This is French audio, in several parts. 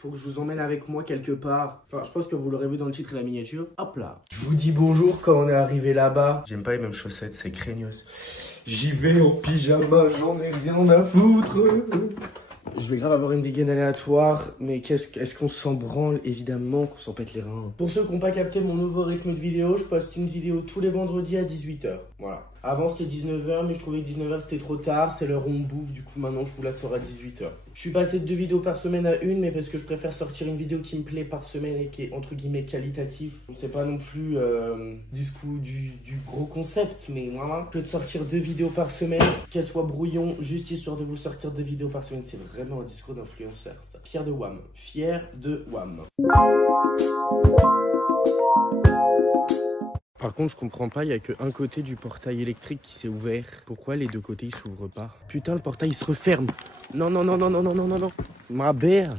Faut que je vous emmène avec moi quelque part. Enfin, je pense que vous l'aurez vu dans le titre et la miniature. Hop là. Je vous dis bonjour quand on est arrivé là-bas. J'aime pas les mêmes chaussettes, c'est craignos. J'y vais en pyjama, j'en ai rien à foutre. Je vais grave avoir une dégaine aléatoire, mais est-ce qu'on s'en branle? Évidemment qu'on s'en pète les reins. Pour ceux qui n'ont pas capté mon nouveau rythme de vidéo, je poste une vidéo tous les vendredis à 18 h. Voilà. Avant c'était 19 h, mais je trouvais que 19 h c'était trop tard, c'est l'heure où on bouffe, du coup maintenant je vous la sors à 18 h. Je suis passé de 2 vidéos par semaine à une, mais parce que je préfère sortir une vidéo qui me plaît par semaine et qui est entre guillemets qualitatif. C'est pas non plus du gros concept, mais voilà. Que de sortir 2 vidéos par semaine, qu'elles soient brouillon, juste histoire de vous sortir 2 vidéos par semaine, c'est vraiment un discours d'influenceur ça. Fier de WAM. Fier de WAM. Par contre, je comprends pas, il y a qu'un côté du portail électrique qui s'est ouvert. Pourquoi les deux côtés ils s'ouvrent pas? Putain, le portail il se referme. Non, non, non, non, non, non, non, non, non. Ma mère.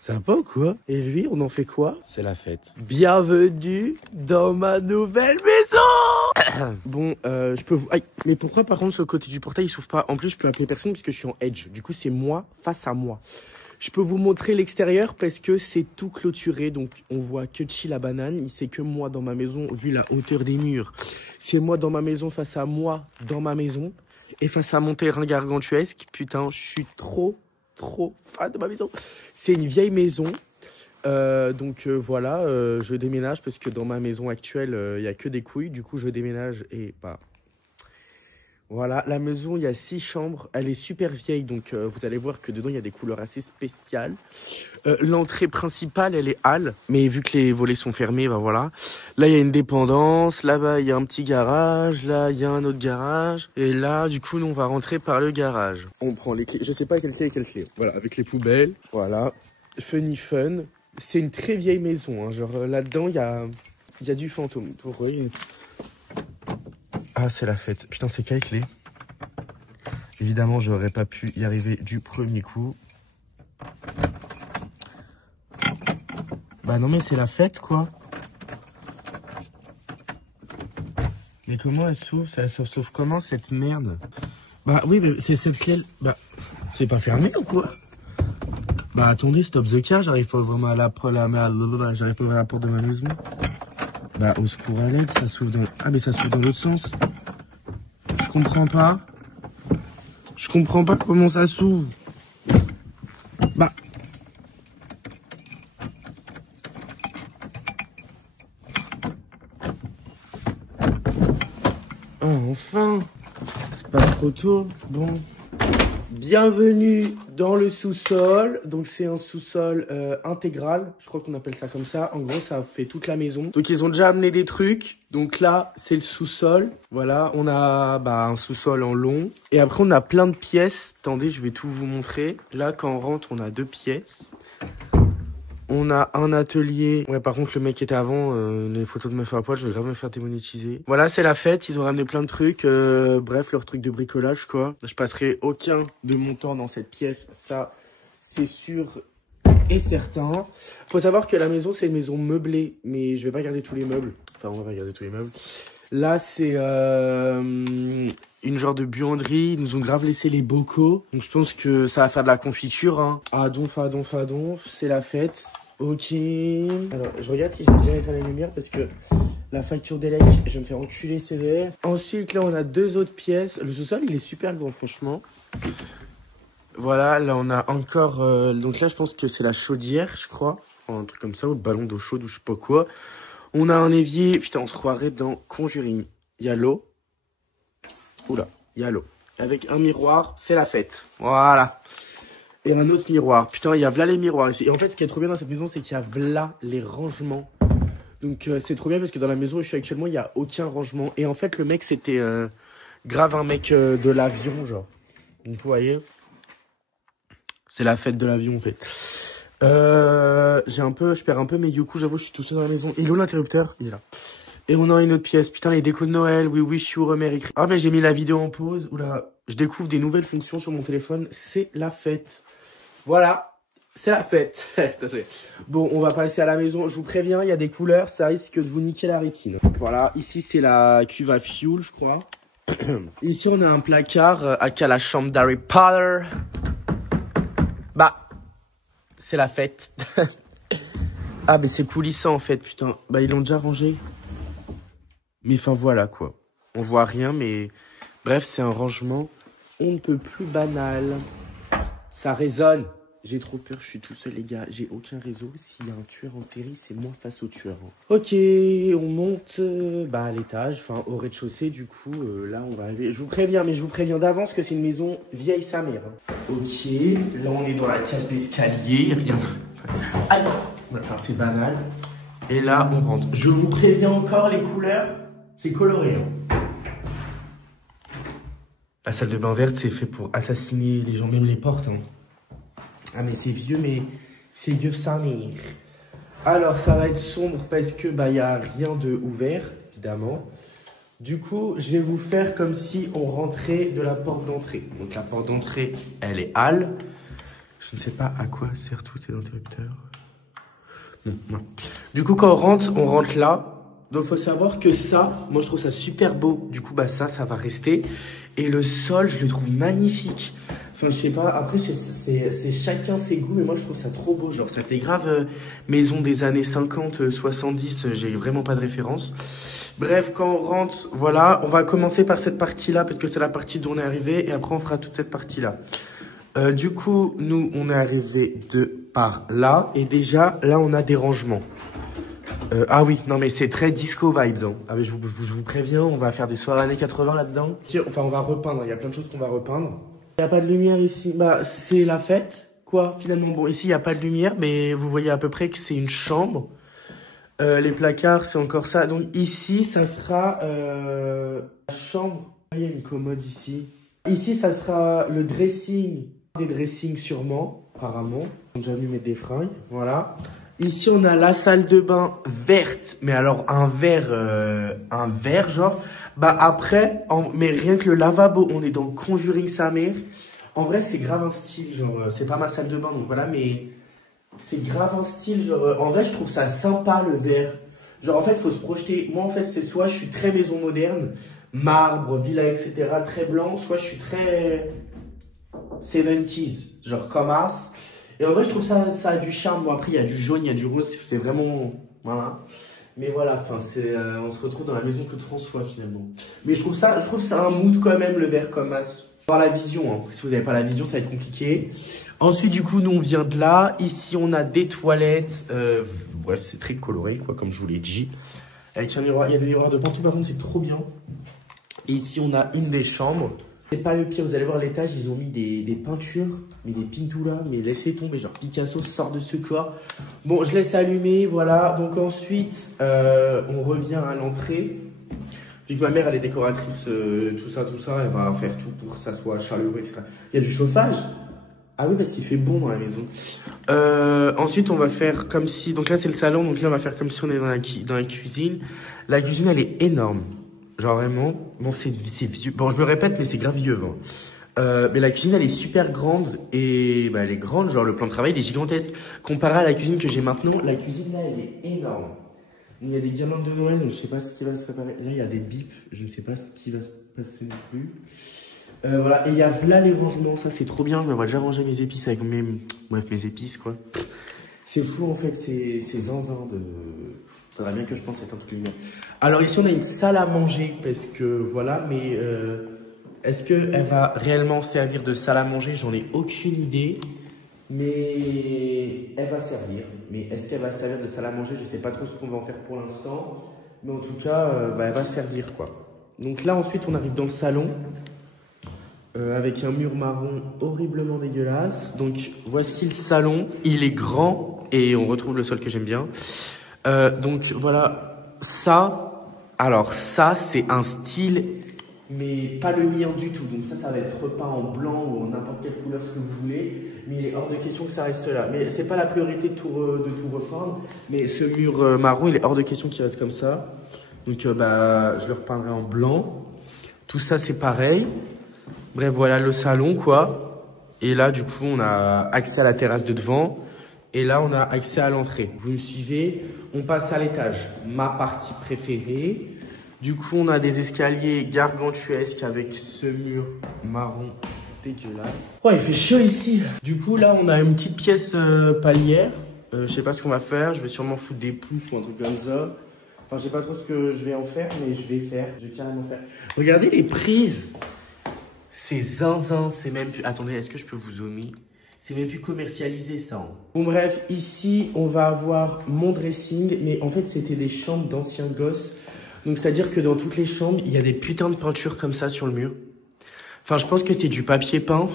Ça va pas ou quoi? Et lui, on en fait quoi? C'est la fête. Bienvenue dans ma nouvelle maison. Bon, je peux vous... Aïe, mais pourquoi par contre ce côté du portail il s'ouvre pas? En plus, je peux appeler personne parce que je suis en edge. Du coup, c'est moi face à moi. Je peux vous montrer l'extérieur parce que c'est tout clôturé, donc on voit que Chi la banane, c'est que moi dans ma maison, vu la hauteur des murs. C'est moi dans ma maison face à moi dans ma maison et face à mon terrain gargantuesque. Putain, je suis trop fan de ma maison. C'est une vieille maison, donc voilà, je déménage parce que dans ma maison actuelle, il n'y a que des couilles. Du coup, je déménage et bah... Voilà, la maison, il y a 6 chambres, elle est super vieille, donc vous allez voir que dedans, il y a des couleurs assez spéciales. L'entrée principale, elle est halle, mais vu que les volets sont fermés, ben voilà. Là, il y a une dépendance, là-bas, il y a un petit garage, là, il y a un autre garage. Et là, du coup, nous, on va rentrer par le garage. On prend les clés, je sais pas quelle clé et quelle clé. Voilà, avec les poubelles, voilà. Funny fun. C'est une très vieille maison, hein. Genre là-dedans, il y a du fantôme. Pour eux. Ah, c'est la fête. Putain, c'est quelle clé? Évidemment, j'aurais pas pu y arriver du premier coup. Bah non, mais c'est la fête, quoi. Mais comment elle s'ouvre? Ça s'ouvre comment, cette merde? Bah oui, mais c'est cette clé... Bah, c'est pas fermé ou quoi? Bah attendez, stop the car, j'arrive pas vraiment à j'arrive pas à ouvrir la porte de ma maison. Bah au secours à l'aide, ça s'ouvre dans... Ah mais ça s'ouvre dans l'autre sens. Je comprends pas. Je comprends pas comment ça s'ouvre. Bah. Oh, enfin. C'est pas trop tôt. Bon. Bienvenue dans le sous-sol. Donc c'est un sous-sol intégral. Je crois qu'on appelle ça comme ça. En gros, ça fait toute la maison. Donc ils ont déjà amené des trucs. Donc là, c'est le sous-sol. Voilà, on a un sous-sol en long. Et après, on a plein de pièces. Attendez, je vais tout vous montrer. Là, quand on rentre, on a 2 pièces. On a un atelier. Ouais, par contre, le mec qui était avant, les photos de meufs à poil, je vais grave me faire démonétiser. Voilà, c'est la fête. Ils ont ramené plein de trucs. Bref, leur truc de bricolage, quoi. Je passerai aucun de mon temps dans cette pièce. Ça, c'est sûr et certain. Faut savoir que la maison, c'est une maison meublée. Mais je vais pas garder tous les meubles. Enfin, on va pas garder tous les meubles. Là, c'est une genre de buanderie. Ils nous ont grave laissé les bocaux. Donc, je pense que ça va faire de la confiture, hein. Ah, donf. C'est la fête. Ok. Alors, je regarde si j'ai bien éteint la lumière parce que la facture d'élec, je vais me faire enculer sévère. Ensuite, là, on a 2 autres pièces. Le sous-sol, il est super grand, franchement. Voilà, là, on a encore... donc là, je pense que c'est la chaudière, je crois. Un truc comme ça, ou le ballon d'eau chaude, ou je sais pas quoi. On a un évier. Putain, on se croirait dans Conjuring. Il y a l'eau. Oula, il y a l'eau. Avec un miroir, c'est la fête. Voilà. Et un autre miroir. Putain, il y a là les miroirs ici. Et en fait, ce qui est trop bien dans cette maison, c'est qu'il y a là les rangements. Donc, c'est trop bien parce que dans la maison où je suis actuellement, il n'y a aucun rangement. Et en fait, le mec, c'était grave un mec de l'avion, genre. Donc, vous voyez, c'est la fête de l'avion, en fait. Je perds un peu, mais du coup, j'avoue, je suis tout seul dans la maison. Il est où l'interrupteur? Il est là. Et on a une autre pièce. Putain, les décos de Noël. We wish you a merry Christmas. Ah, mais j'ai mis la vidéo en pause. Oula, je découvre des nouvelles fonctions sur mon téléphone. C'est la fête. Voilà, c'est la fête. Bon, on va passer à la maison. Je vous préviens, il y a des couleurs, ça risque de vous niquer la rétine. Voilà, ici c'est la cuve à fioul, je crois. Ici on a un placard à la chambre d'Harry Potter. Bah, c'est la fête. Ah, mais c'est coulissant en fait, putain. Bah, ils l'ont déjà rangé. Mais enfin, voilà quoi. On voit rien, mais bref, c'est un rangement on ne peut plus banal. Ça résonne. J'ai trop peur, je suis tout seul, les gars. J'ai aucun réseau. S'il y a un tueur en série, c'est moi face au tueur. Ok, on monte à l'étage, enfin au rez-de-chaussée. Du coup, là, on va arriver. Je vous préviens, mais je vous préviens d'avance que c'est une maison vieille sa mère. Ok, là, on est dans la cage d'escalier. Rien. Aïe. Enfin, c'est banal. Et là, on rentre. Je vous préviens encore, les couleurs, c'est coloré. Hein. La salle de bain verte, c'est fait pour assassiner les gens, même les portes. Hein. Ah mais c'est vieux, mais c'est vieux sa mère. Alors ça va être sombre parce que y a rien de ouvert, évidemment. Du coup, je vais vous faire comme si on rentrait de la porte d'entrée. Donc la porte d'entrée, elle est halle. Je ne sais pas à quoi sert tous ces interrupteurs. Non. Du coup, quand on rentre là. Donc faut savoir que ça, moi je trouve ça super beau. Du coup, ça va rester. Et le sol, je le trouve magnifique. Enfin, je sais pas, après, c'est chacun ses goûts, mais moi, je trouve ça trop beau. Genre, ça fait grave maison des années 50, 70, j'ai vraiment pas de référence. Bref, quand on rentre, voilà, on va commencer par cette partie-là, parce que c'est la partie d'où on est arrivé, et après, on fera toute cette partie-là. Du coup, nous, on est arrivé par là, et déjà, là, on a des rangements. Ah oui, non mais c'est très disco vibes. Hein. Ah, mais je vous préviens, on va faire des soirées années 80 là-dedans. Enfin, on va repeindre, il y a plein de choses qu'on va repeindre. Il n'y a pas de lumière ici. C'est la fête, quoi, finalement. Bon, ici, il n'y a pas de lumière, mais vous voyez à peu près que c'est une chambre. Les placards, c'est encore ça. Donc ici, ça sera la chambre. Il y a une commode ici. Ici, ça sera le dressing. Des dressings sûrement, apparemment. On a déjà vu mettre des fringues, voilà. Ici, on a la salle de bain verte, mais alors un vert genre. Après, mais rien que le lavabo, on est dans Conjuring sa mère. En vrai, c'est grave un style, genre, c'est pas ma salle de bain, donc voilà, mais c'est grave un style, genre, en vrai, je trouve ça sympa, le vert. Genre, en fait, il faut se projeter. Moi, en fait, c'est soit je suis très maison moderne, marbre, villa, etc., très blanc, soit je suis très 70s, genre comme as. Et en vrai, je trouve ça a du charme. Bon, après, il y a du jaune, il y a du rose. C'est vraiment... Voilà. Mais voilà, enfin, on se retrouve dans la maison Claude François, finalement. Mais je trouve ça un mood quand même, le vert comme as. Voir la vision, hein. Si vous n'avez pas la vision, ça va être compliqué. Ensuite, du coup, nous, on vient de là. Ici, on a des toilettes. Bref, c'est très coloré, quoi, comme je vous l'ai dit. Avec un miroir, il y a des miroirs de partout, par contre, c'est trop bien. Et ici, on a une des chambres. C'est pas le pire, vous allez voir l'étage, ils ont mis des peintures, mais des pinturas, mais laissez tomber, genre Picasso sort de ce corps. Bon, je laisse allumer, voilà. Donc ensuite, on revient à l'entrée. Vu que ma mère, elle est décoratrice, tout ça, elle va faire tout pour que ça soit chaleureux, etc. Il y a du chauffage. Ah oui, parce qu'il fait bon dans la maison. Ensuite, on va faire comme si... Donc là, c'est le salon, donc là, on va faire comme si on est dans la cuisine. La cuisine, elle est énorme. Genre vraiment, bon c'est vieux, bon je me répète mais c'est grave vieux. Hein. Mais la cuisine elle est super grande et elle est grande, genre le plan de travail il est gigantesque. Comparé à la cuisine que j'ai maintenant, la cuisine là elle est énorme. Il y a des guirlandes de Noël donc je sais pas ce qui va se préparer. Là il y a des bips, je ne sais pas ce qui va se passer non plus. Voilà, et il y a là les rangements, ça c'est trop bien, je me vois déjà ranger mes épices avec mes épices quoi. C'est fou en fait, c'est zinzin de... Faudrait bien que je pense à toutes les lumières. Alors ici on a une salle à manger parce que voilà, mais est-ce qu'elle va réellement servir de salle à manger? J'en ai aucune idée, mais elle va servir. Mais est-ce qu'elle va servir de salle à manger? Je sais pas trop ce qu'on va en faire pour l'instant, mais en tout cas, elle va servir quoi. Donc là ensuite on arrive dans le salon avec un mur marron horriblement dégueulasse. Donc voici le salon, il est grand et on retrouve le sol que j'aime bien. Donc voilà, alors ça c'est un style, mais pas le mien du tout. Donc ça va être repeint en blanc ou en n'importe quelle couleur ce que vous voulez. Mais il est hors de question que ça reste là. Mais c'est pas la priorité de tout repeindre. Mais ce mur marron, il est hors de question qu'il reste comme ça. Donc je le repeindrai en blanc. Tout ça c'est pareil. Bref, voilà le salon quoi. Et là du coup on a accès à la terrasse de devant. Et là, on a accès à l'entrée. Vous me suivez? On passe à l'étage. Ma partie préférée. Du coup, on a des escaliers gargantuesques avec ce mur marron dégueulasse. Oh, il fait chaud ici. Du coup, là, on a une petite pièce palière. Je sais pas ce qu'on va faire. Je vais sûrement foutre des poufs ou un truc comme ça. Enfin, je sais pas trop ce que je vais en faire, mais je vais faire. Je vais carrément faire. Regardez les prises. C'est zinzin. C'est même plus... Attendez, est-ce que je peux vous zoomer? C'est même plus commercialisé, ça. Hein. Bon, bref, ici, on va avoir mon dressing. Mais en fait, c'était des chambres d'anciens gosses. Donc, c'est-à-dire que dans toutes les chambres, il y a des putains de peintures comme ça sur le mur. Enfin, je pense que c'est du papier peint.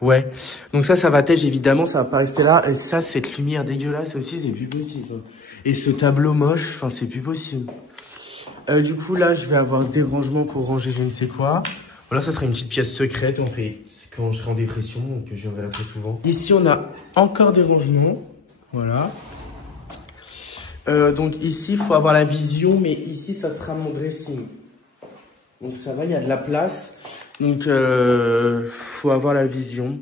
Ouais. Donc ça va tèche, évidemment, ça va pas rester là. Et ça, cette lumière dégueulasse aussi, c'est plus possible. Et ce tableau moche, enfin, c'est plus possible. Du coup, là, je vais avoir des rangements pour ranger je ne sais quoi. Voilà, ça sera une petite pièce secrète, en fait, quand je serai en dépression, donc je viendrai là très souvent. Ici, on a encore des rangements. Voilà. Donc ici, il faut avoir la vision, mais ici, ça sera mon dressing. Donc ça va, il y a de la place. Donc, faut avoir la vision.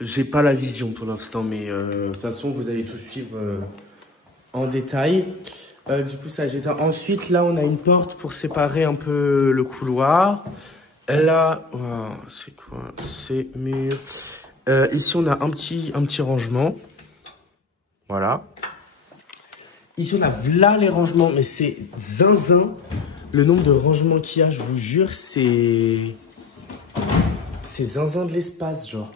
J'ai pas la vision pour l'instant, mais de toute façon, vous allez tout suivre en détail. Du coup, ça j'éteins. Ensuite, là, on a une porte pour séparer un peu le couloir. Là, oh, c'est quoi? C'est mur. Ici, on a un petit rangement. Voilà. Ici, on a là les rangements, mais c'est zinzin. Le nombre de rangements qu'il y a, je vous jure, c'est zinzin de l'espace, genre.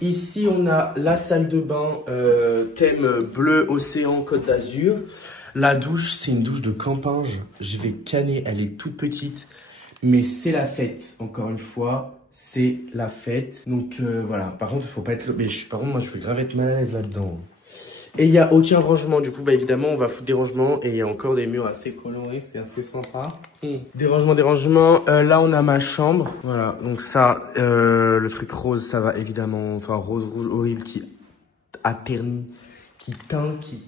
Ici, on a la salle de bain, thème bleu, océan, Côte d'Azur. La douche, c'est une douche de camping. Je vais canner, elle est toute petite. Mais c'est la fête, encore une fois. C'est la fête. Donc, voilà. Par contre, il faut pas être... Mais par contre, moi, je vais grave être mal à l'aise là-dedans. Et il n'y a aucun rangement. Du coup, bah, évidemment, on va foutre des rangements. Et il y a encore des murs assez colorés. C'est assez sympa. Des rangements. Là, on a ma chambre. Voilà. Donc ça, le truc rose, ça va évidemment... Enfin, rose, rouge, horrible, qui a terni, qui teint, qui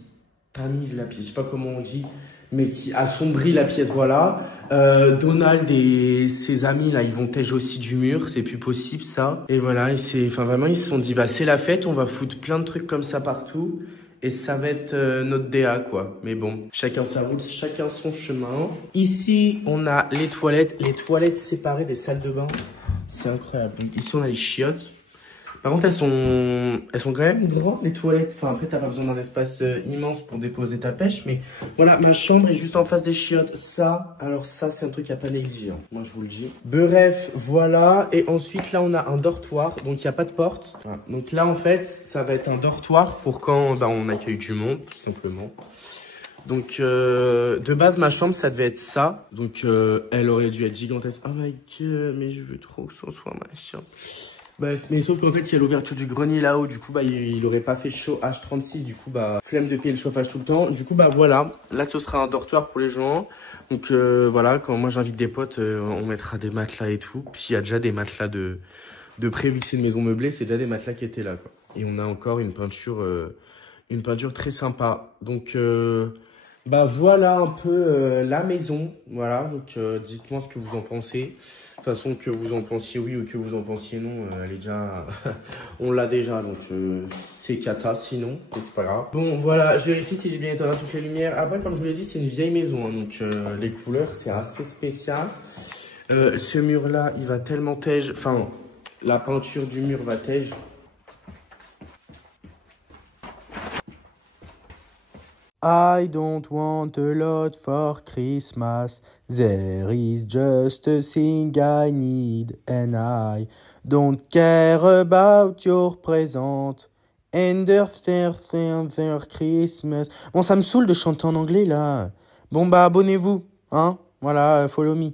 tamise la pièce. Je sais pas comment on dit. Mais qui assombrit la pièce, voilà. Donald et ses amis, là, ils vont tège aussi du mur. C'est plus possible, ça. Et voilà. Et c'est... Enfin, vraiment, ils se sont dit, bah, c'est la fête. On va foutre plein de trucs comme ça partout. Et ça va être notre DA, quoi. Mais bon, chacun sa route, chacun son chemin. Ici, on a les toilettes. Les toilettes séparées des salles de bain. C'est incroyable. Donc, ici, on a les chiottes. Par contre, elles sont quand même grandes, les toilettes. Enfin, après, t'as pas besoin d'un espace immense pour déposer ta pêche. Mais voilà, ma chambre est juste en face des chiottes. Ça, alors ça, c'est un truc à pas négliger. Hein. Moi, je vous le dis. Bref, voilà. Et ensuite, là, on a un dortoir. Donc, il n'y a pas de porte. Voilà. Donc là, en fait, ça va être un dortoir pour quand bah, on accueille du monde, tout simplement. Donc, de base, ma chambre, ça devait être ça. Donc, elle aurait dû être gigantesque. Oh my god, mais je veux trop que ce soit ma chambre. Bref, mais sauf qu'en fait, il y a l'ouverture du grenier là-haut. Du coup, bah, il aurait pas fait chaud H36. Du coup, bah, flemme de payer le chauffage tout le temps. Du coup, bah, voilà. Là, ce sera un dortoir pour les gens. Donc, voilà, quand moi j'invite des potes, on mettra des matelas et tout. Puis, il y a déjà des matelas de prévu que c'est une maison meublée. C'est déjà des matelas qui étaient là, quoi. Et on a encore une peinture très sympa. Donc, bah, voilà un peu la maison. Voilà. Donc, dites-moi ce que vous en pensez. De toute façon, que vous en pensiez oui ou que vous en pensiez non, elle est déjà... on l'a déjà, donc c'est cata, sinon, c'est pas grave. Bon, voilà, je vérifie si j'ai bien éteint toutes les lumières. Après, comme je vous l'ai dit, c'est une vieille maison, hein, donc les couleurs, c'est assez spécial. Ce mur-là, il va tellement tège... Enfin, la peinture du mur va tège. I don't want a lot for Christmas. There is just a thing I need, and I don't care about your present. And their Christmas. Bon, ça me saoule de chanter en anglais là. Bon, bah, abonnez-vous, hein. Voilà, follow me.